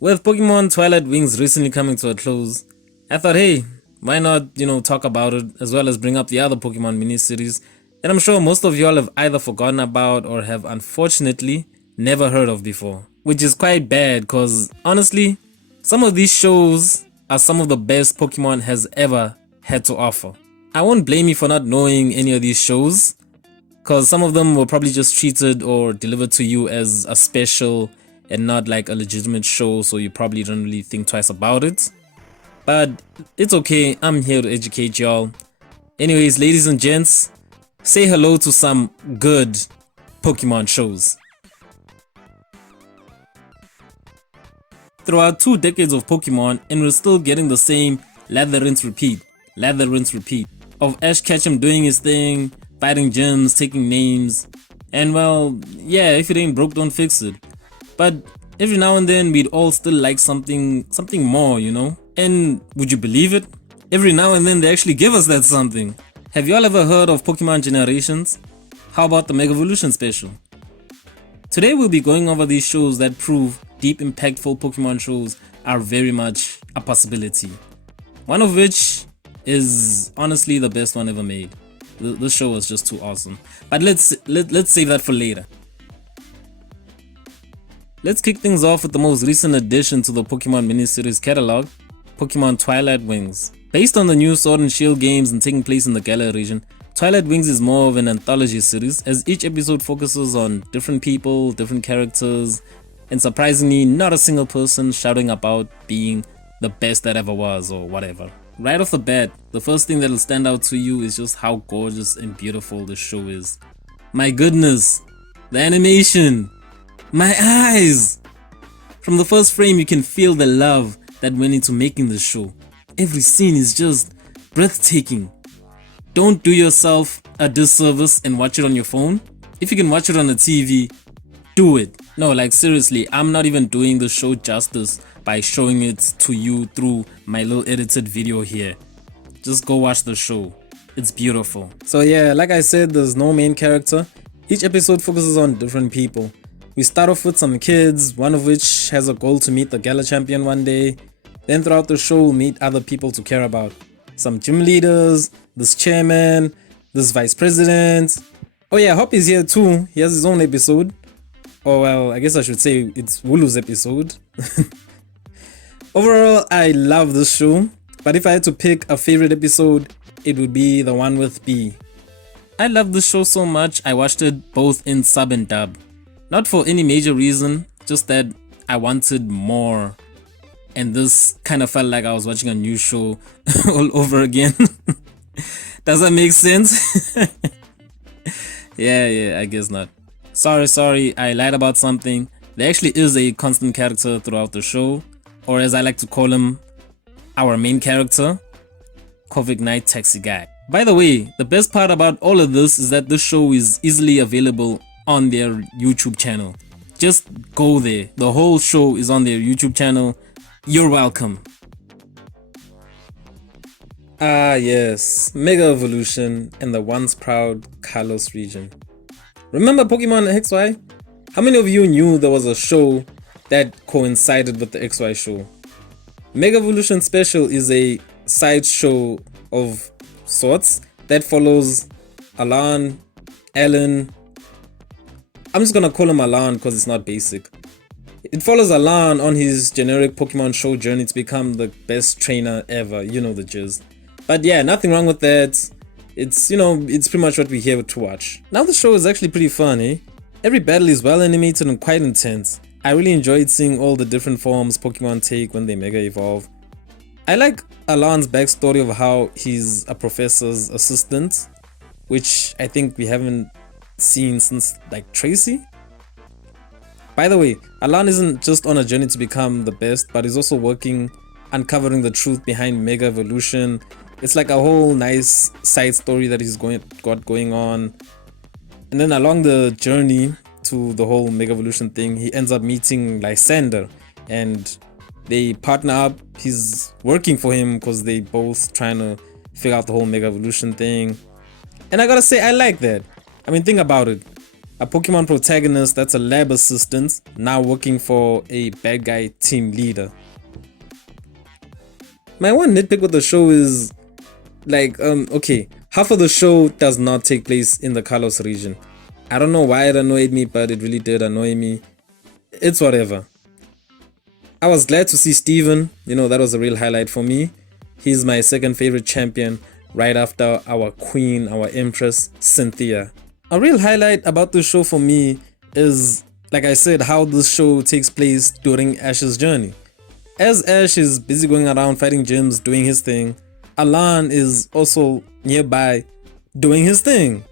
With Pokemon Twilight Wings recently coming to a close, I thought, hey, why not, talk about it as well as bring up the other Pokemon miniseries that I'm sure most of y'all have either forgotten about or have unfortunately never heard of before. Which is quite bad because honestly, some of these shows are some of the best Pokemon has ever had to offer. I won't blame you for not knowing any of these shows because some of them were probably just treated or delivered to you as a special and not like a legitimate show, so you probably don't really think twice about it. But it's okay, I'm here to educate y'all. Anyways, ladies and gents, say hello to some good Pokemon shows. Throughout 2 decades of Pokemon, and we're still getting the same lather, rinse, repeat of Ash Ketchum doing his thing, fighting gyms, taking names, and well, yeah, if it ain't broke, don't fix it. But every now and then we'd all still like something more, And would you believe it? Every now and then they actually give us that something. Have y'all ever heard of Pokemon Generations? How about the Mega Evolution special? Today we'll be going over these shows that prove deep impactful Pokemon shows are very much a possibility. One of which is honestly the best one ever made. This show was just too awesome. But let's save that for later. Let's kick things off with the most recent addition to the Pokemon Miniseries catalog, Pokemon Twilight Wings. Based on the new Sword and Shield games and taking place in the Galar region, Twilight Wings is more of an anthology series as each episode focuses on different people, different characters, and surprisingly not a single person shouting about being the best that ever was or whatever. Right off the bat, the first thing that'll stand out to you is just how gorgeous and beautiful this show is. My goodness, the animation! My eyes! From the first frame you can feel the love that went into making this show. Every scene is just breathtaking. Don't do yourself a disservice and watch it on your phone. If you can watch it on the TV, do it. No, like seriously, I'm not even doing the show justice by showing it to you through my little edited video here. Just go watch the show. It's beautiful. So yeah, like I said, there's no main character. Each episode focuses on different people. We start off with some kids, one of which has a goal to meet the Gala champion one day. Then throughout the show, we'll meet other people to care about. Some gym leaders, this chairman, this vice president. Oh yeah, Hop is here too. He has his own episode. Or well, I guess I should say it's Wulu's episode. Overall, I love this show. But if I had to pick a favorite episode, it would be the one with B. I love this show so much, I watched it both in sub and dub. Not for any major reason, just that I wanted more. And this kind of felt like I was watching a new show all over again. Does that make sense? Yeah, I guess not. Sorry, I lied about something. There actually is a constant character throughout the show, or as I like to call him, our main character, Kovic Knight Taxi Guy. By the way, the best part about all of this is that this show is easily available on their YouTube channel. Just go there. The whole show is on their YouTube channel. You're welcome. Ah yes, Mega Evolution and the once proud Kalos region. Remember Pokemon XY? How many of you knew there was a show that coincided with the XY show? Mega Evolution Special is a side show of sorts that follows Alan, Alan. I'm just gonna call him Alan because it's not basic. It follows Alan on his generic Pokemon show journey to become the best trainer ever, you know the jizz. But yeah, nothing wrong with that. It's pretty much what we're here to watch. Now the show is actually pretty fun, eh? Every battle is well animated and quite intense. I really enjoyed seeing all the different forms Pokemon take when they Mega Evolve. I like Alan's backstory of how he's a professor's assistant, which I think we haven't seen since like Tracy. By the way, Alan isn't just on a journey to become the best, but he's also uncovering the truth behind Mega Evolution. It's like a whole nice side story that he's got going on. And then along the journey to the whole Mega Evolution thing, he ends up meeting Lysander and they partner up. He's working for him because they both trying to figure out the whole Mega Evolution thing. And I gotta say, I like that. I mean, think about it. a Pokemon protagonist that's a lab assistant now working for a bad guy team leader. My one nitpick with the show is like, okay, half of the show does not take place in the Kalos region. I don't know why it annoyed me, but it really did annoy me. It's whatever. I was glad to see Steven, that was a real highlight for me. He's my second favorite champion, right after our queen, our empress, Cynthia. A real highlight about the show for me is, like I said, how this show takes place during Ash's journey. As Ash is busy going around fighting gyms, doing his thing, Alan is also nearby doing his thing.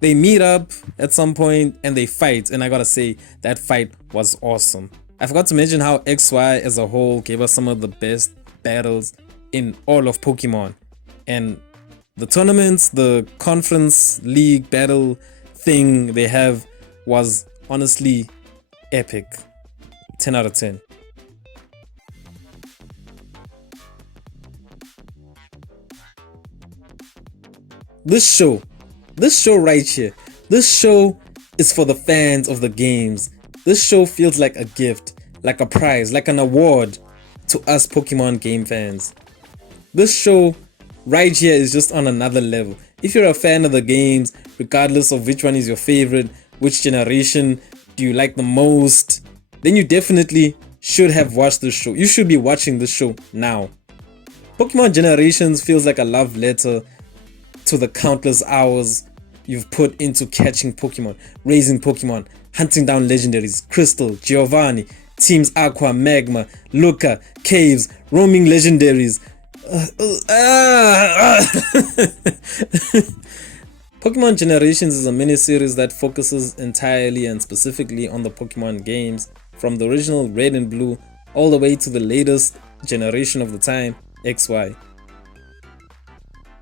They meet up at some point and they fight, and I gotta say, that fight was awesome. I forgot to mention how XY as a whole gave us some of the best battles in all of Pokemon. And the tournaments, the conference league battle thing they have was honestly epic. 10 out of 10. This show right here, this show is for the fans of the games. This show feels like a gift, like a prize, like an award to us Pokemon game fans. This show right here is just on another level. If you're a fan of the games, regardless of which one is your favorite, which generation do you like the most, then you definitely should have watched this show. You should be watching this show now. Pokemon Generations feels like a love letter to the countless hours you've put into catching Pokemon, raising Pokemon, hunting down legendaries, Crystal, Giovanni, Teams Aqua, Magma, Luca, Caves, roaming legendaries. Pokemon Generations is a mini-series that focuses entirely and specifically on the Pokemon games, from the original Red and Blue all the way to the latest generation of the time, XY.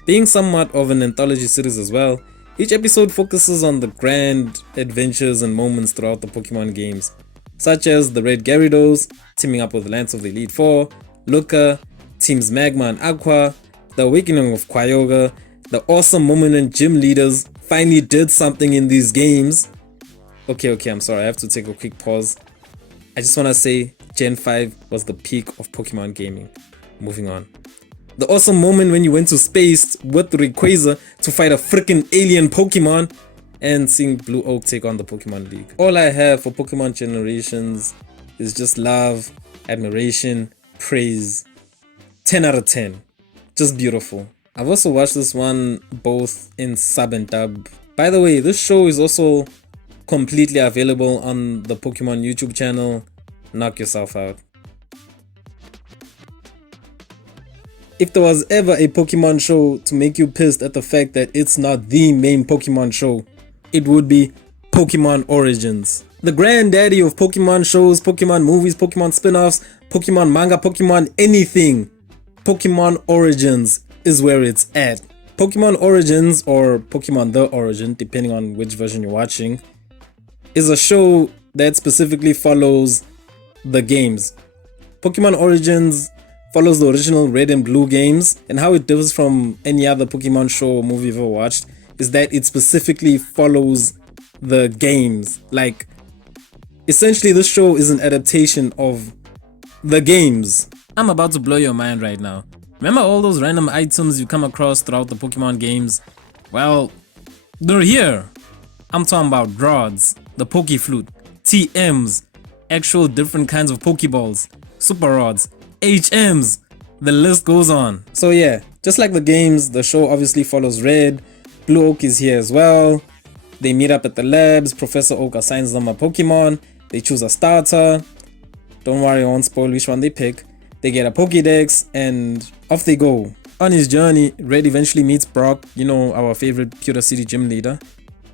Being somewhat of an anthology series as well, each episode focuses on the grand adventures and moments throughout the Pokemon games, such as the Red Gyarados teaming up with Lance of the Elite Four, Luca, Teams Magma and Aqua, the awakening of Kyogre, the awesome moment when gym leaders finally did something in these games. Okay, I'm sorry, I have to take a quick pause. I just want to say Gen 5 was the peak of Pokemon gaming. Moving on. The awesome moment when you went to space with Rayquaza to fight a freaking alien Pokemon, and seeing Blue Oak take on the Pokemon League. All I have for Pokemon Generations is just love, admiration, praise. 10 out of 10. Just beautiful. I've also watched this one both in sub and dub. By the way, this show is also completely available on the Pokemon YouTube channel. Knock yourself out. If there was ever a Pokemon show to make you pissed at the fact that it's not the main Pokemon show, it would be Pokemon Origins. The granddaddy of Pokemon shows, Pokemon movies, Pokemon spin-offs, Pokemon manga, Pokemon anything. Pokemon Origins is where it's at. Pokemon Origins, or Pokemon The Origin, depending on which version you're watching, is a show that specifically follows the games. Pokemon Origins follows the original Red and Blue games, and how it differs from any other Pokemon show or movie you've ever watched is that it specifically follows the games. Like, essentially this show is an adaptation of the games. I'm about to blow your mind right now. Remember all those random items you come across throughout the Pokemon games? Well, they're here. I'm talking about rods, the Pokeflute, TMs, actual different kinds of Pokeballs, Super Rods, HMs, the list goes on. So yeah, just like the games, the show obviously follows Red. Blue Oak is here as well. They meet up at the labs. Professor Oak assigns them a Pokemon. They choose a starter. Don't worry, I won't spoil which one they pick. They get a Pokédex and off they go. On his journey, Red eventually meets Brock, our favorite Pewter City gym leader.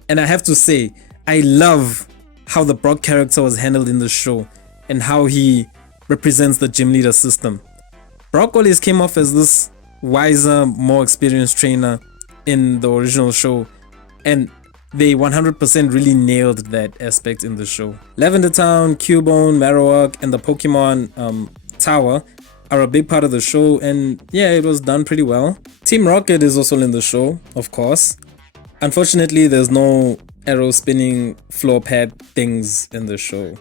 And I have to say, I love how the Brock character was handled in the show and how he represents the gym leader system. Brock always came off as this wiser, more experienced trainer in the original show, and they 100% really nailed that aspect in the show. Lavender Town, Cubone, Marowak, and the Pokemon Tower are a big part of the show, and yeah, it was done pretty well. Team Rocket is also in the show, of course. Unfortunately, there's no arrow spinning floor pad things in the show,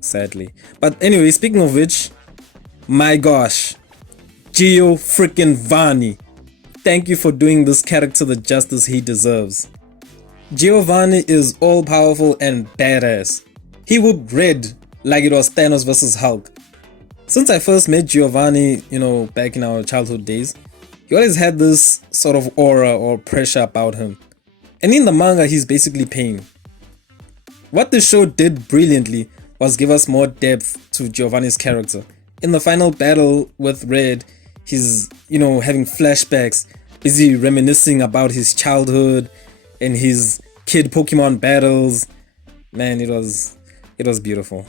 sadly. But anyway, speaking of which, my gosh, Gio freaking Vani, thank you for doing this character the justice he deserves. Giovanni is all powerful and badass. He whooped Red like it was Thanos vs Hulk. Since I first met Giovanni, back in our childhood days, he always had this sort of aura or pressure about him. And in the manga, he's basically pain. What the show did brilliantly was give us more depth to Giovanni's character. In the final battle with Red, he's, having flashbacks, busy reminiscing about his childhood and his kid Pokemon battles. Man, it was beautiful.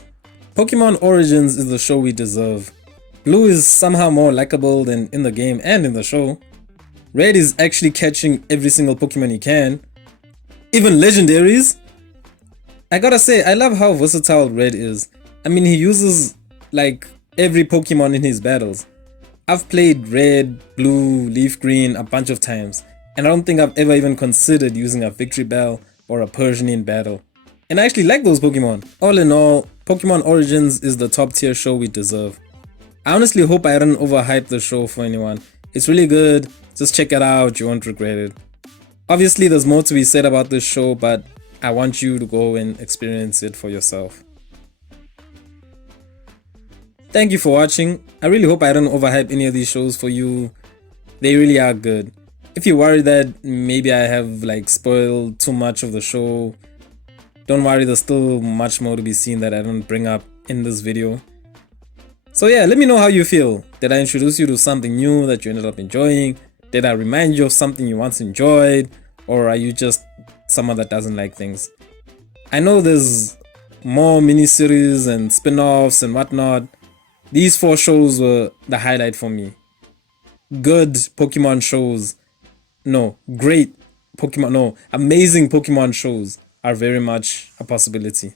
Pokemon Origins is the show we deserve. Blue is somehow more likable than in the game and in the show. Red is actually catching every single Pokemon he can. Even legendaries. I gotta say, I love how versatile Red is. I mean, he uses like every Pokemon in his battles. I've played Red, Blue, Leaf Green a bunch of times, and I don't think I've ever even considered using a Victory Bell or a Persian in battle. And I actually like those Pokemon. All in all, Pokemon Origins is the top tier show we deserve. I honestly hope I didn't overhype the show for anyone. It's really good, just check it out, you won't regret it. Obviously there's more to be said about this show, but I want you to go and experience it for yourself. Thank you for watching. I really hope I didn't overhype any of these shows for you. They really are good. If you're worried that maybe I have spoiled too much of the show, don't worry, there's still much more to be seen that I don't bring up in this video. So yeah, let me know how you feel. Did I introduce you to something new that you ended up enjoying? Did I remind you of something you once enjoyed? Or are you just someone that doesn't like things? I know there's more miniseries and spin-offs and whatnot. These 4 shows were the highlight for me. Good Pokemon shows. No, great Pokemon. No, amazing Pokemon shows are very much a possibility.